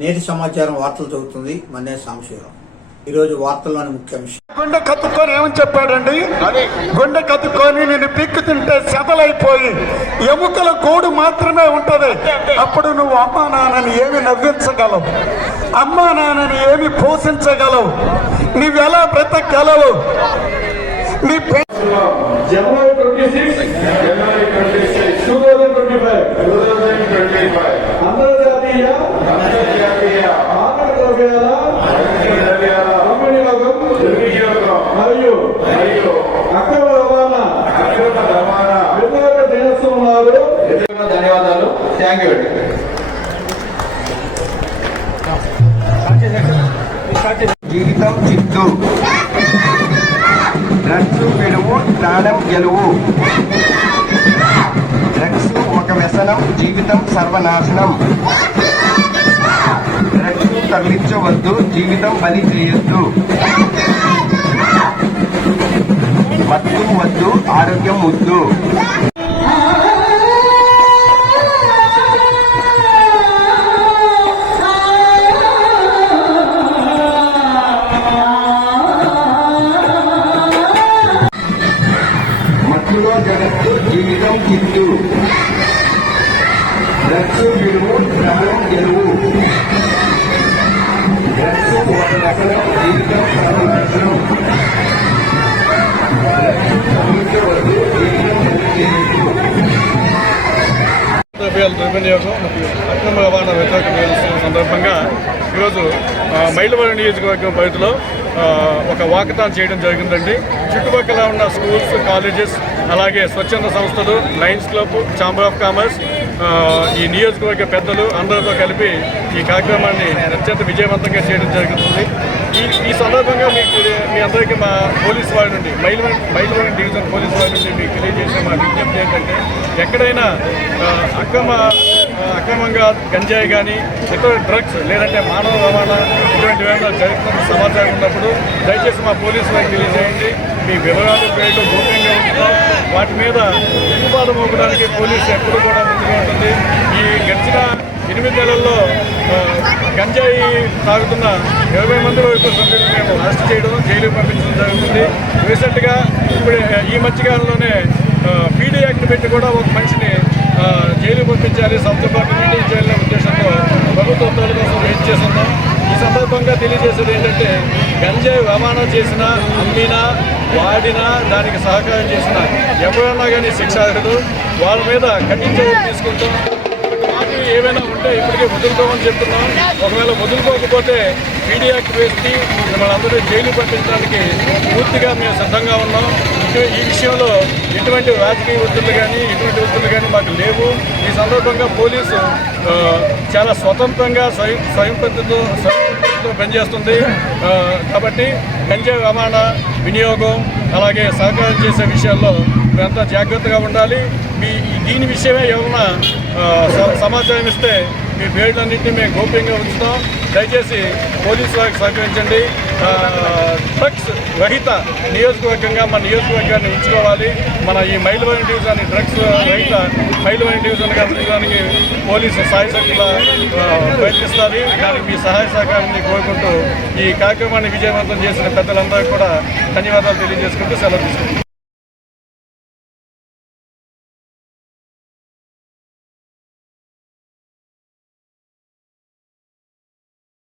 నేటి సమాచారం వార్తలు చదువుతుంది మన్నే సాంబశివరావు. ఈరోజు వార్తల్లోని ముఖ్యాంశం. గుండె కత్తుకొని ఏమని చెప్పాడండి? గుండె కత్తుకొని నేను పిక్కు తింటే సెదలైపోయి ఎముకల గోడు మాత్రమే ఉంటది. అప్పుడు నువ్వు అమ్మా నాన్నని ఏమి నవ్వించగలవు? అమ్మా నాన్నని ఏమి పోషించగలవు? నువ్వెలా బ్రతకగలవు? నీ January 26, 2025. అంతర్జాతీయ ఆహార ద్రవ్యాల వినియోగం మరియు అక్రమ రవాణా వ్యతిరేక దినోత్సవం నాడు. ధన్యవాదాలు. థ్యాంక్ యూ అండి. జీవితం చిత్తు, డ్రగ్స్ విడువు, ప్రాణం గెలువు. డ్రగ్స్ ఒక వ్యసనం, జీవితం సర్వనాశనం. డ్రగ్స్ తరలించవద్దు, జీవితం బలి చేయొద్దు. మత్తు వద్దు, ఆరోగ్యం ముద్దు. మత్తులో జగత్తు, జీవితం చిత్తు. డ్రగ్స్ విడువు, ప్రాణం గెలువు. డ్రగ్స్ ఒక వ్యసనం, జీవితం సర్వనాశనం. దుర్వినియోగం అక్రమ రవాణా వ్యతిరేక దినోత్సవం సందర్భంగా ఈరోజు మైలవరం నియోజకవర్గం పరిధిలో ఒక వాకథాన్ చేయడం జరిగిందండి. చుట్టుపక్కల ఉన్న స్కూల్స్, కాలేజెస్, అలాగే స్వచ్ఛంద సంస్థలు, Lions club, chamber of commerce, ఈ నియోజకవర్గ పెద్దలు అందరితో కలిపి ఈ కార్యక్రమాన్ని అత్యంత విజయవంతంగా చేయడం జరుగుతుంది. ఈ సందర్భంగా మీ అందరికీ మా పోలీసు వారి నుండి మైలవరం డివిజన్ పోలీసు వారి నుండి మీకు తెలియజేసే మా విజ్ఞప్తి ఏంటంటే, ఎక్కడైనా అక్రమంగా గంజాయి కానీ ఇతర డ్రగ్స్ లేదంటే మానవ రవాణా ఇటువంటి ఏమైనా జరుగుతున్న సమాచారం ఉన్నప్పుడు దయచేసి మా పోలీసు వారికి తెలియజేయండి. మీ వివరాలు పేరు గోప్యంగా ఉంటుందో వాటి మీద ఉక్కుపాదం మోపడానికి పోలీసు ఎప్పుడు కూడా ముందుగా ఉంటుంది. ఈ గడిచిన 8 నెలల్లో గంజాయి తాగుతున్న 20 మంది వరకు సభ్యులను మేము అరెస్ట్ చేయడం, జైలుకు పంపించడం జరుగుతుంది. రీసెంట్గా ఇప్పుడు ఈ మధ్యకాలంలోనే పీడీ యాక్ట్ పెట్టి కూడా ఒక మనిషిని జైలుకు పంపించాలి, సంస్థపాటు మెయింటైన్ చేయాలనే ఉద్దేశంతో ప్రభుత్వ ఉత్తర్వుల కోసం వెయిట్ చేస్తున్నాం. ఈ సందర్భంగా తెలియజేసేది ఏంటంటే, గంజాయి రవాణా చేసినా, అమ్మినా, వాడినా, దానికి సహకారం చేసినా ఎవరైనా కానీ శిక్షార్హులు. వాళ్ళ మీద కఠిన చర్యలు తీసుకుంటాం. ఏమైనా ఉంటే ఇప్పటికే వదులుకోమని చెప్తున్నాం. ఒకవేళ వదులుకోకపోతే పీడీ యాక్ట్ వేసి మిమ్మల్ని అందరూ జైలు పంపించడానికి పూర్తిగా మేము సిద్ధంగా ఉన్నాం. ఈ విషయంలో ఎటువంటి రాజకీయ ఒత్తిళ్లు కానీ ఎటువంటి ఒత్తిళ్లు కానీ మాకు లేవు. ఈ సందర్భంగా పోలీసు చాలా స్వతంత్రంగా స్వయం పద్ధతితో పనిచేస్తుంది. కాబట్టి గంజాయి రవాణా, వినియోగం, అలాగే సహకారం చేసే విషయాల్లో మేమంతా జాగ్రత్తగా ఉండాలి. దీని విషయమే ఏమన్నా సమాచారం ఇస్తే మీ పేర్లన్నింటినీ మేము గోప్యంగా ఉంచుతాం. దయచేసి పోలీసు వారికి సహకరించండి. డ్రగ్స్ రహిత నియోజకవర్గంగా మన నియోజకవర్గాన్ని ఉంచుకోవాలి. మన ఈ మైలవరం డివిజన్ డ్రగ్స్ రహిత మైలవరం డివిజన్గా ఉంచడానికి పోలీసు సహాయశక్తుల ప్రయత్నిస్తారు. దానికి మీ సహాయ సహకారాన్ని కోరుకుంటూ ఈ కార్యక్రమాన్ని విజయవంతం చేసిన పెద్దలందరికీ కూడా ధన్యవాదాలు తెలియజేసుకుంటూ సెలవు తీసుకుంటాం.